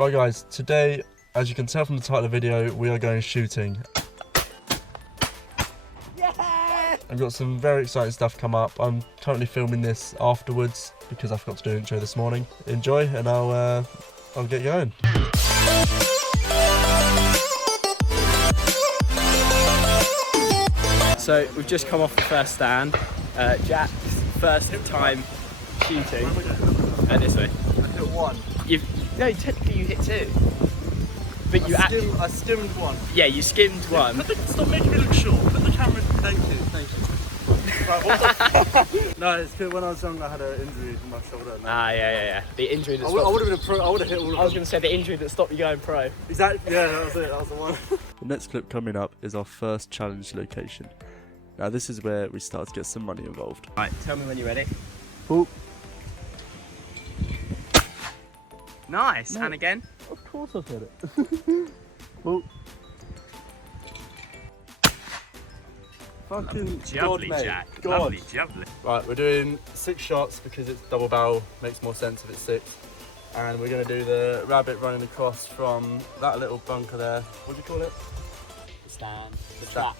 Right guys, today, as you can tell from the title of the video, we are going shooting. Yeah! I've got some very exciting stuff come up. I'm currently filming this afterwards because I forgot to do an intro this morning. Enjoy and I'll get going. So we've just come off the first stand. Jack's first time shooting. This way. I hit one. No, technically you hit two. But I skimmed one. Yeah, you skimmed one. Stop making me look short. Put the camera. Thank you. Right, what the No, it's good. When I was young, I had an injury in my shoulder. Yeah. The injury that I would have been a pro. I would have hit all of them. I was going to say the injury that stopped you going pro. Exactly. Yeah, that was it. That was the one. The next clip coming up is our first challenge location. Now this is where we start to get some money involved. Right, tell me when you're ready. Boop. Nice, No. and again. Of course I've hit it. Boop. Fucking Jubbly, God, mate. Jack. God. Lovely, jubbly. Right, we're doing 6 shots because it's double barrel. Makes more sense if it's 6. And we're going to do the rabbit running across from that little bunker there. What do you call it? The stand. The trap.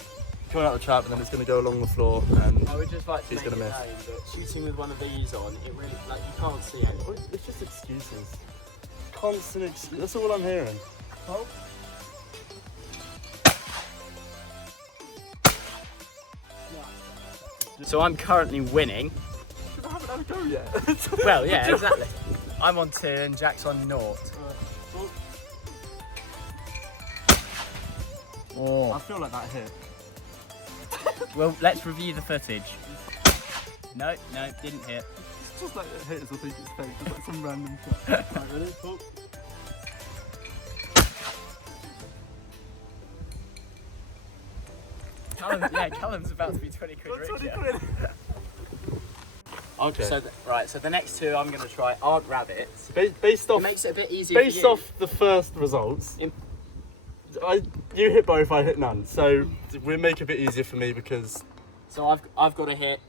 Coming out the trap, and then it's going to go along the floor. And I would just like to he's make gonna it miss. known that shooting with one of these on, it really, like, you can't see anything. It's just excuses. Constant excuses. That's all I'm hearing. Oh. So I'm currently winning. I haven't had a go yet. Well, yeah, exactly. I'm on 2 and Jack's on 0. I feel like that hit. Well, let's review the footage. No, didn't hit. It's just like it hits, I think it's fake. It's like some random shot. Right, ready? Oh. Callum's about to be 20 quid richer. 20 quid. Okay. So the next 2 I'm going to try aren't rabbits. Based off, It makes it a bit easier based for you. off the first results, you hit both, I hit none. So we'll make it a bit easier for me because. So I've got to hit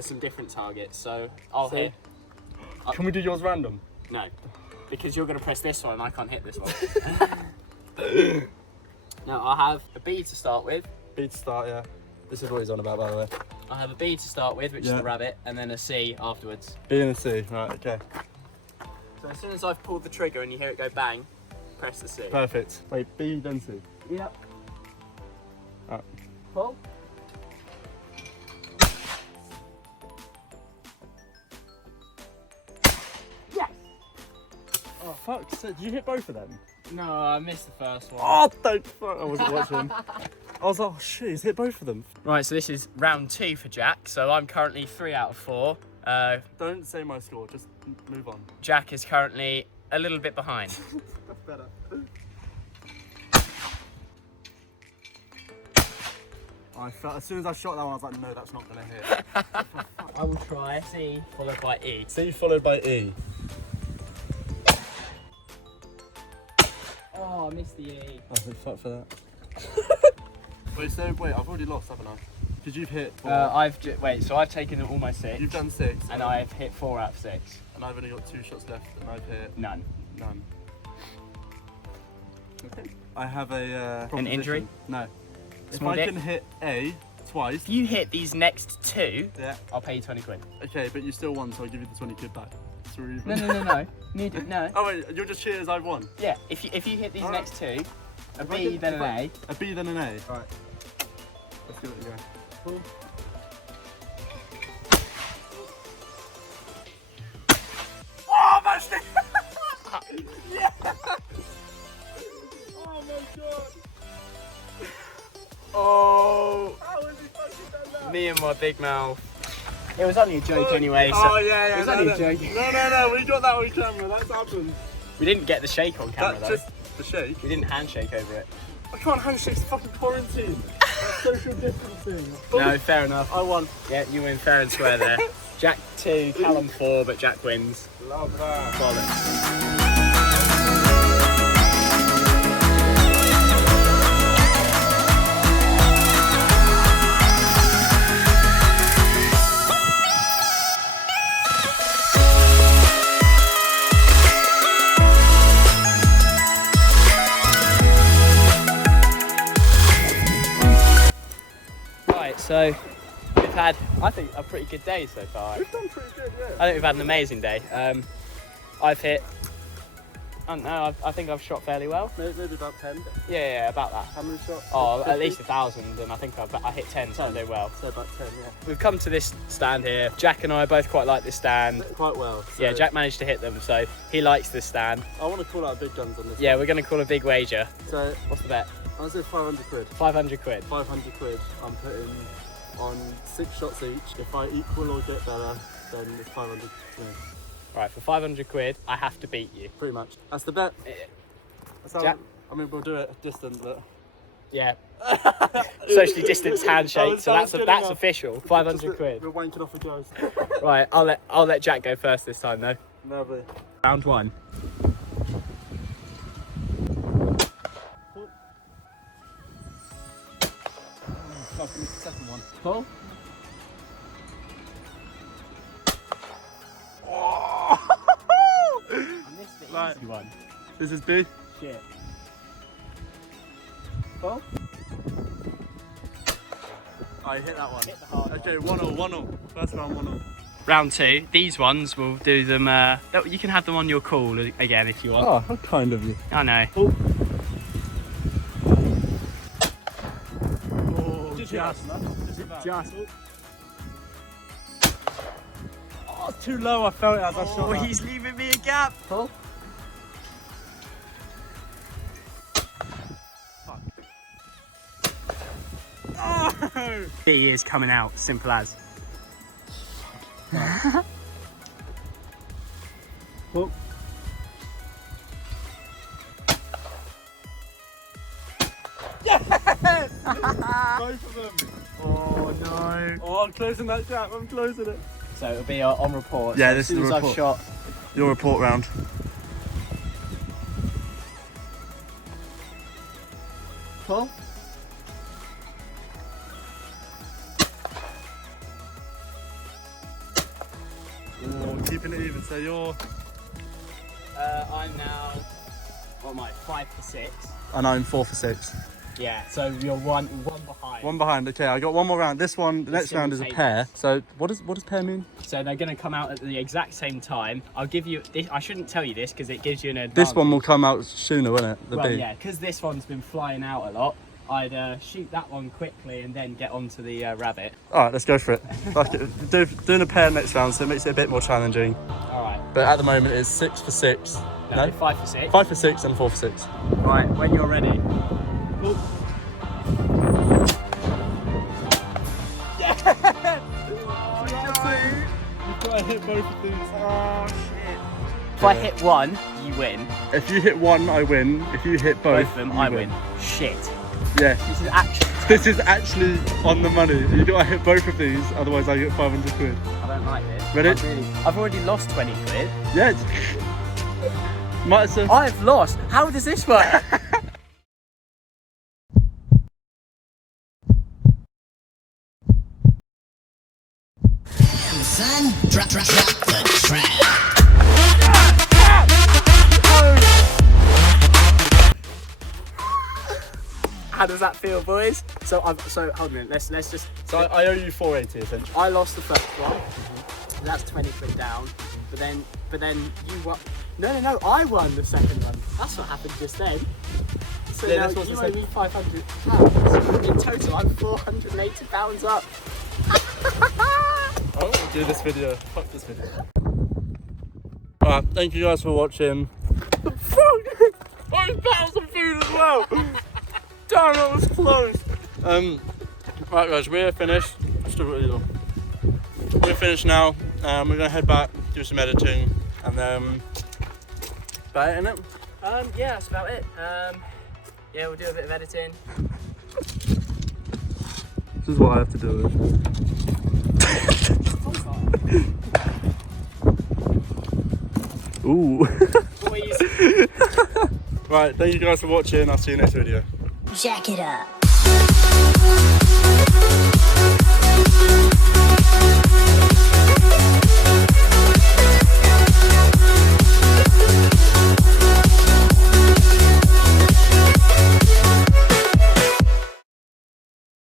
some different targets. So I'll hit. Can we do yours random? No, because you're going to press this one and I can't hit this one. Now I have a B to start with. B to start, yeah. This is what he's on about, by the way. I have a B to start with, which is the rabbit, and then a C afterwards. B and a C, right, okay. So as soon as I've pulled the trigger and you hear it go bang, press the C. Perfect. Wait, B then C. Yep. Oh. Pull. Yes! Oh, fuck, so did you hit both of them? No, I missed the first one. Oh, don't fuck, I wasn't watching. I was like, oh shit, he's hit both of them. Right, so this is round 2 for Jack, so I'm currently 3 out of 4. Don't say my score, just move on. Jack is currently a little bit behind. That's better. I felt, as soon as I shot that one, I was like, no, that's not going to hit. I will try C followed by E. C followed by E. Oh, I missed the E. Oh, fuck for that. Wait, I've already lost, haven't I? Because you've hit 4. So I've taken all my 6. You've done 6. And I've hit 4 out of 6. And I've only got 2 shots left, and I've hit None. Okay. I have a an injury? No. Small if I dick? can hit A twice. If you hit these next 2, Yeah. I'll pay you 20 quid. Okay, but you still won, so I'll give you the 20 quid back. So we're even. No. No. Oh wait, you'll just cheer as I've won. Yeah, if you hit these All next 2, a If B I can- then if an I- A. A B then an A. Alright. Let's give it a go. Cool. Oh, that's it! Yes! Oh my god! Oh! How has he fucking done that? Me and my big mouth. It was only a joke anyway, so oh yeah, it was only a joke. No, we got that on camera, that's happened. We didn't get the shake on camera That's though. just the shake. We didn't handshake over it. I can't handshake, it's fucking quarantine. That's social distancing. No, fair enough. I won. Yeah, you win fair and square there. Jack 2, Callum 4, but Jack wins. Love that. Bollocks. So we've had, I think, a pretty good day so far. We've done pretty good, yeah. I think we've had an amazing day. I've hit, I don't know, I think I've shot fairly well. Maybe about 10. Yeah, about that. How many shots? Oh, 50? at least 1,000, and I think I hit 10, so I do well. So about 10, yeah. We've come to this stand here. Jack and I both quite like this stand. Quite well. So Yeah, Jack managed to hit them, so he likes this stand. I want to call out big guns on this. Yeah, we're going to call a big wager. So What's the bet? I'll say 500 quid. 500 quid. 500 quid I'm putting on 6 shots each. If I equal or get better, then it's 500 quid. Right, for 500 quid, I have to beat you. Pretty much. That's the bet. That's how, Jack? I mean, we'll do it distant, but... Yeah. Socially distanced handshake, so that's enough. official. 500 quid. We're wanking off the guys. Right, I'll let Jack go first this time though. Lovely. Round 1. Second one. Pull. I missed the Right. easy one. This is B. Shit. Pull. I hit that one. Hit the hard Okay, 1-0, 1-0. First round, 1-0. Round 2. These ones, we'll do them. You can have them on your call again if you want. Oh, how kind of you. I know. Oh, just. Oh, it's too low. I felt it as I shot that. He's leaving me a gap. Pull. Oh! B is coming out, simple as. Oh. Yes! Both of them. Oh no. Oh, I'm closing that gap. I'm closing it. So it'll be on report. Yeah, So this as soon is the as I've report. shot. Your report round. Pull. Oh, keeping it even. So you're. I'm now. What am I? 5 for 6. And I'm 4 for 6. Yeah. So you're one behind. One behind. Okay, I got one more round. This one, the next gonna round is a take- pair. So what does pair mean? So they're going to come out at the exact same time. I'll give you this. I shouldn't tell you this because it gives you an advantage. This one will come out sooner, won't it? The Well, B. yeah, because this one's been flying out a lot. I'd shoot that one quickly and then get onto the rabbit. All right, let's go for it. Fuck it. Doing a pair next round, so it makes it a bit more challenging. All right. But at the moment, it's 6 for 6. No, 5 for 6. 5 for 6 and 4 for 6. Right, when you're ready. Cool. Oh, You've got to hit both of these. Oh, shit. If I hit one, you win. If you hit one, I win. If you hit both, Both of them, you I win. Shit. Yeah. This is actually... This is actually on the money. You got to hit both of these, otherwise I get 500 quid. I don't like this. Ready? I've already lost 20 quid. Yeah. Might as well. I've lost. How does this work? Son, drop the trap. How does that feel, boys? So hold on a minute. Let's just. So I owe you 480 essentially. I lost the first one. So that's 20 quid down. But then you won. No. I won the second one. That's what happened just then. So Yeah, now that's what's you the owe same. me £500. In total, I'm £480 up. I won't do this video. Fuck this video. Alright, thank you guys for watching. Fuck! I found some food as well! Damn, that was close! Right guys, we're finished. Still got these on. We're finished now. We're gonna head back, do some editing, and then... About it, innit? Yeah, that's about it. Yeah, we'll do a bit of editing. This is what I have to do with. Ooh. Boys. Right, thank you guys for watching. I'll see you next video. Jack it up.